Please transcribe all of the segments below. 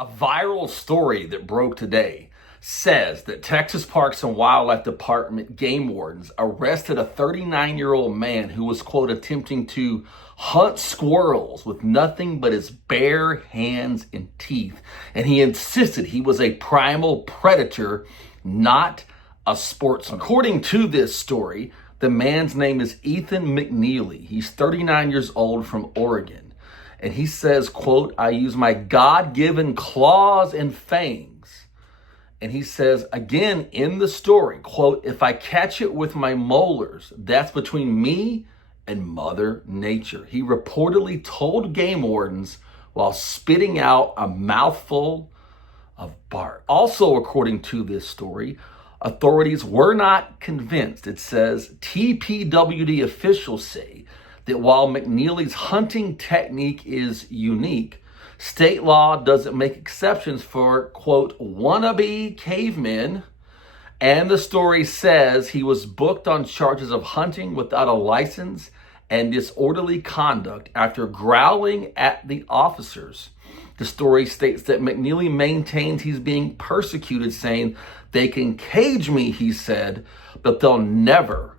A viral story that broke today says that Texas Parks and Wildlife Department game wardens arrested a 39-year-old man who was, quote, attempting to hunt squirrels with nothing but his bare hands and teeth. And he insisted he was a primal predator, not a sportsman. According to this story, the man's name is Ethan McNeely. He's 39 years old from Oregon. And he says, quote, I use my God-given claws and fangs. And he says, again, in the story, quote, if I catch it with my molars, that's between me and Mother Nature. He reportedly told game wardens while spitting out a mouthful of bark. Also, according to this story, authorities were not convinced. It says TPWD officials say that while McNeely's hunting technique is unique, state law doesn't make exceptions for, quote, wannabe cavemen. And the story says he was booked on charges of hunting without a license and disorderly conduct after growling at the officers. The story states that McNeely maintains he's being persecuted, saying, they can cage me, he said, but they'll never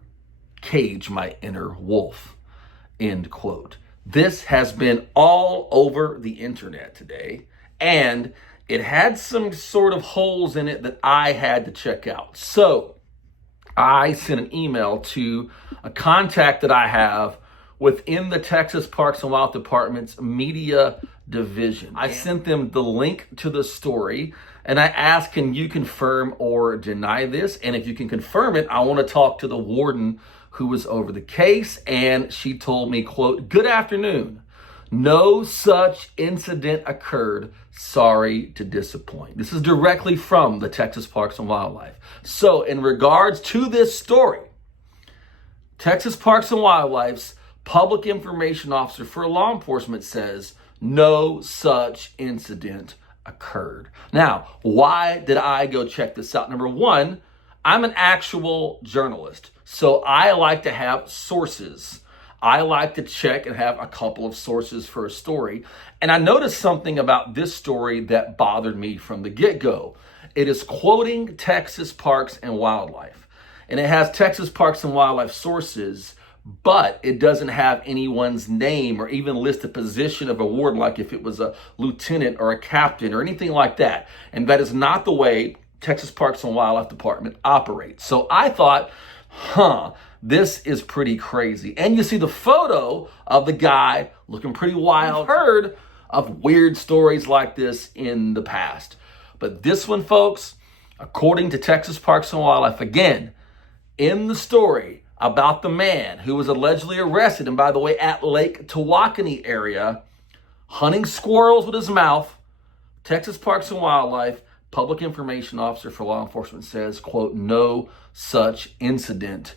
cage my inner wolf. End quote. This has been all over the internet today, and it had some sort of holes in it that I had to check out. So I sent an email to a contact that I have within the Texas Parks and Wildlife Department's media division. I sent them the link to the story, and I asked, can you confirm or deny this? And if you can confirm it, I want to talk to the warden who was over the case, and she told me, quote, good afternoon. No such incident occurred. Sorry to disappoint. This is directly from the Texas Parks and Wildlife. So in regards to this story, Texas Parks and Wildlife's public information officer for law enforcement says no such incident occurred. Now, why did I go check this out? Number one, I'm an actual journalist, so I like to have sources. I like to check and have a couple of sources for a story. And I noticed something about this story that bothered me from the get-go. It is quoting Texas Parks and Wildlife, and it has Texas Parks and Wildlife sources, but it doesn't have anyone's name or even list a position of a warden, like if it was a lieutenant or a captain or anything like that. And that is not the way Texas Parks and Wildlife Department operates. So I thought, this is pretty crazy. And you see the photo of the guy looking pretty wild. I've heard of weird stories like this in the past. But this one, folks, according to Texas Parks and Wildlife, again, in the story about the man who was allegedly arrested, and by the way, at Lake Tawakoni area, hunting squirrels with his mouth, Texas Parks and Wildlife public information officer for law enforcement says, quote, no such incident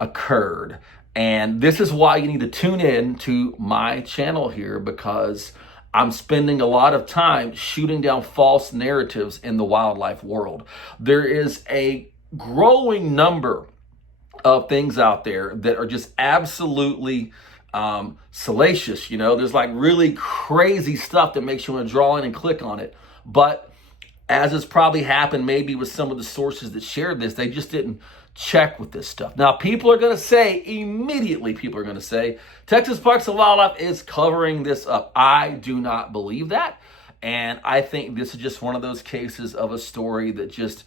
occurred. And this is why you need to tune in to my channel here, because I'm spending a lot of time shooting down false narratives in the wildlife world. There is a growing number of things out there that are just absolutely salacious. You know, there's like really crazy stuff that makes you want to draw in and click on it. But as has probably happened maybe with some of the sources that shared this, they just didn't check with this stuff. Now, people are going to say, immediately people are going to say, Texas Parks and Wildlife is covering this up. I do not believe that. And I think this is just one of those cases of a story that just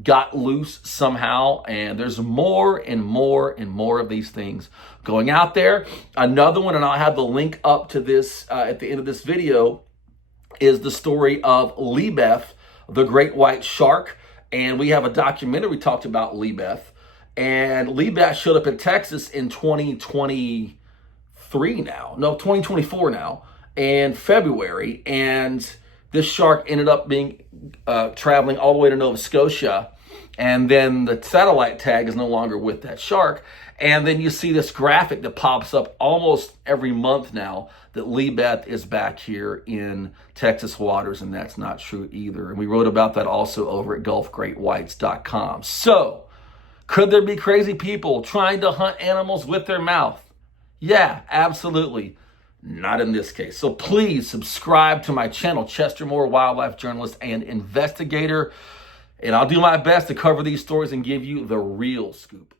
got loose somehow. And there's more and more and more of these things going out there. Another one, and I'll have the link up to this at the end of this video, is the story of Lebeth, the great white shark. And we have a documentary we talked about Lebeth. And Lebeth showed up in Texas in 2024 now, in February. And this shark ended up being traveling all the way to Nova Scotia. And then the satellite tag is no longer with that shark. And then you see this graphic that pops up almost every month now that Lebeth is back here in Texas waters, and that's not true either. And we wrote about that also over at GulfGreatWhites.com. So, could there be crazy people trying to hunt animals with their mouth? Yeah, absolutely. Not in this case. So please subscribe to my channel, Chester Moore, wildlife journalist and investigator. And I'll do my best to cover these stories and give you the real scoop.